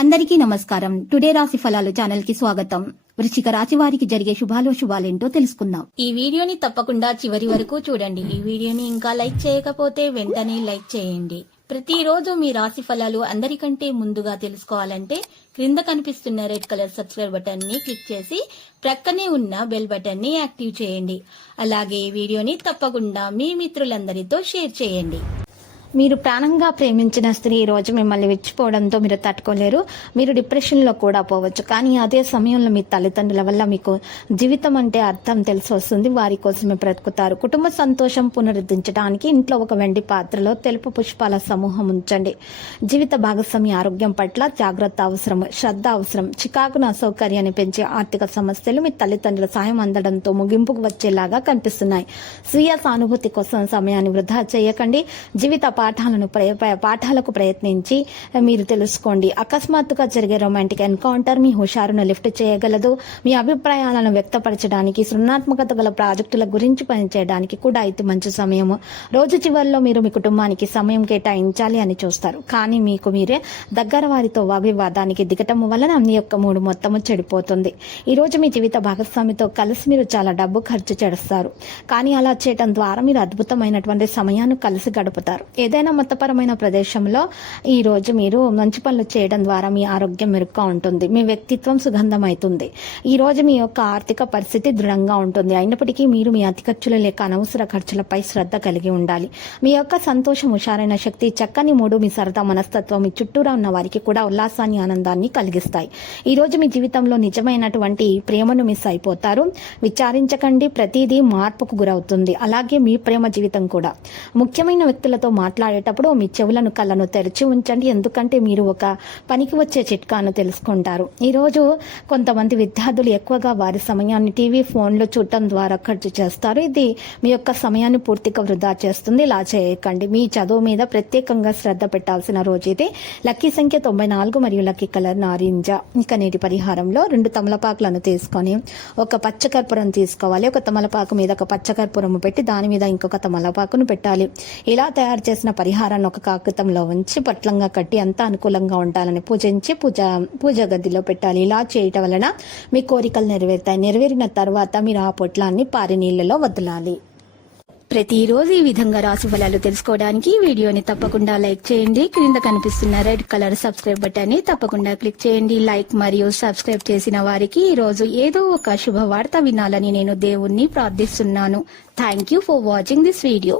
అందరికీ నమస్కారం. టుడే రాశి ఫలాలు ఛానల్ కి స్వాగతం. వృశ్చిక రాశి వారికి జరిగే శుభాలేంటో తెలుసుకుందాం. ఈ వీడియోని తప్పకుండా చివరి వరకు చూడండి. ఈ వీడియోని ఇంకా లైక్ చేయకపోతే వెంటనే లైక్ చేయండి. ప్రతిరోజు మీ రాశి ఫలాలు అందరికంటే ముందుగా తెలుసుకోవాలంటే క్రింద కనిపిస్తున్న రెడ్ కలర్ సబ్స్క్రైబ్ బటన్ ని క్లిక్ చేసి ప్రక్కనే ఉన్న బెల్ బటన్ ని యాక్టివ్ చేయండి. అలాగే ఈ వీడియోని తప్పకుండా మీ మిత్రులందరితో షేర్ చేయండి. మీరు ప్రాణంగా ప్రేమించిన స్త్రీ ఈ రోజు మిమ్మల్ని విచ్చిపోవడంతో మీరు తట్టుకోలేరు. మీరు డిప్రెషన్లో కూడా పోవచ్చు. కానీ అదే సమయంలో మీ తల్లిదండ్రుల వల్ల మీకు జీవితం అంటే అర్థం తెలిసి వస్తుంది. వారి కోసమే బ్రతుకుతారు. కుటుంబ సంతోషం పునరుద్ధరించడానికి ఇంట్లో ఒక వెండి పాత్రలో తెలుపు పుష్పాల సమూహం ఉంచండి. జీవిత భాగస్వామి ఆరోగ్యం పట్ల జాగ్రత్త అవసరం, శ్రద్ధ అవసరం. చికాకును అసౌకర్యాన్ని పెంచే ఆర్థిక సమస్యలు మీ తల్లిదండ్రుల సాయం అందడంతో ముగింపుకు వచ్చేలాగా కనిపిస్తున్నాయి. స్వీయ సానుభూతి కోసం సమయాన్ని వృధా చేయకండి. జీవిత పాఠాలకు ప్రయత్నించి మీరు తెలుసుకోండి. అకస్మాత్తుగా జరిగే రొమాంటిక్ ఎన్కౌంటర్ మీ హుషారును లిఫ్ట్ చేయగలదు. మీ అభిప్రాయాలను వ్యక్తపరచడానికి, సృజనాత్మకత గల ప్రాజెక్టుల గురించి పనిచేయడానికి కూడా ఇది మంచి సమయము. రోజు చివరిలో మీరు మీ కుటుంబానికి సమయం కేటాయించాలి అని చూస్తారు. కానీ మీకు మీరే దగ్గర వారితో వాగ్వివాదానికి దిగటం వలన మీ యొక్క మూడు మొత్తము చెడిపోతుంది. ఈ రోజు మీ జీవిత భాగస్వామితో కలిసి మీరు చాలా డబ్బు ఖర్చు చేస్తారు. కానీ అలా చేయడం ద్వారా మీరు అద్భుతమైనటువంటి సమయాన్ని కలిసి గడుపుతారు. ఏదైనా మతపరమైన ప్రదేశంలో ఈ రోజు మీరు మంచి పనులు చేయడం ద్వారా మీ ఆరోగ్యం మెరుగ్గా ఉంటుంది. మీ వ్యక్తిత్వం సుగంధమవుతుంది. ఈ రోజు మీ యొక్క ఆర్థిక పరిస్థితి దృఢంగా ఉంటుంది. అయినప్పటికీ మీరు మీ అతి ఖర్చులు లేక అనవసర ఖర్చులపై శ్రద్ధ కలిగి ఉండాలి. మీ యొక్క సంతోషం, హుషారైన శక్తి, చక్కని మూడు, మీ సరదా మనస్తత్వం మీ చుట్టూరా ఉన్న వారికి కూడా ఉల్లాసాన్ని, ఆనందాన్ని కలిగిస్తాయి. ఈ రోజు మీ జీవితంలో నిజమైనటువంటి ప్రేమను మిస్ అయిపోతారు. విచారించకండి, ప్రతిదీ మార్పుకు గురవుతుంది. అలాగే మీ ప్రేమ జీవితం కూడా. ముఖ్యమైన వ్యక్తులతో మాట్లాడేటప్పుడు మీ చెవులను, కళ్ళను తెరిచి ఉంచండి. ఎందుకంటే మీరు ఒక పనికి వచ్చే చిట్కాను తెలుసుకుంటారు. ఈరోజు కొంతమంది విద్యార్థులు ఎక్కువగా వారి సమయాన్ని టీవీ, ఫోన్లో చూడటం ద్వారా ఖర్చు చేస్తారు. ఇది మీ యొక్క సమయాన్ని పూర్తిగా వృధా చేస్తుంది. ఇలా చేయకండి. మీ చదువు మీద ప్రత్యేకంగా శ్రద్ధ పెట్టాల్సిన రోజు ఇది. లక్కీ సంఖ్య 94 మరియు లక్కీ కలర్ నారింజ. ఇక నేటి పరిహారంలో 2 తమలపాకులను తీసుకొని ఒక పచ్చకర్పూరం తీసుకోవాలి. ఒక తమలపాకు మీద ఒక పచ్చకర్పూరం పెట్టి దాని మీద ఇంకొక తమలపాకును పెట్టాలి. ఇలా తయారు చేసిన పరిహారాన్ని ఒక కాగితంలో ఉంచి పట్లంగా కట్టి అంతా అనుకూలంగా ఉండాలని పూజించి పూజ గదిలో పెట్టాలి. ఇలా చేయటం వలన మీ కోరికలు నెరవేరుతాయి. నెరవేరిన తర్వాత మీరు ఆ పొట్లాన్ని పారి నీళ్లలో వదలాలి. ప్రతిరోజు ఈ విధంగా రాశి ఫలాలు తెలుసుకోవడానికి వీడియోని తప్పకుండా లైక్ చేయండి. క్రింద కనిపిస్తున్న రెడ్ కలర్ సబ్స్క్రైబ్ బటన్ ని తప్పకుండా క్లిక్ చేయండి. లైక్ మరియు సబ్స్క్రైబ్ చేసిన వారికి ఈ రోజు ఏదో ఒక శుభవార్త వినాలని నేను దేవుణ్ణి ప్రార్థిస్తున్నాను. Thank you for watching this video.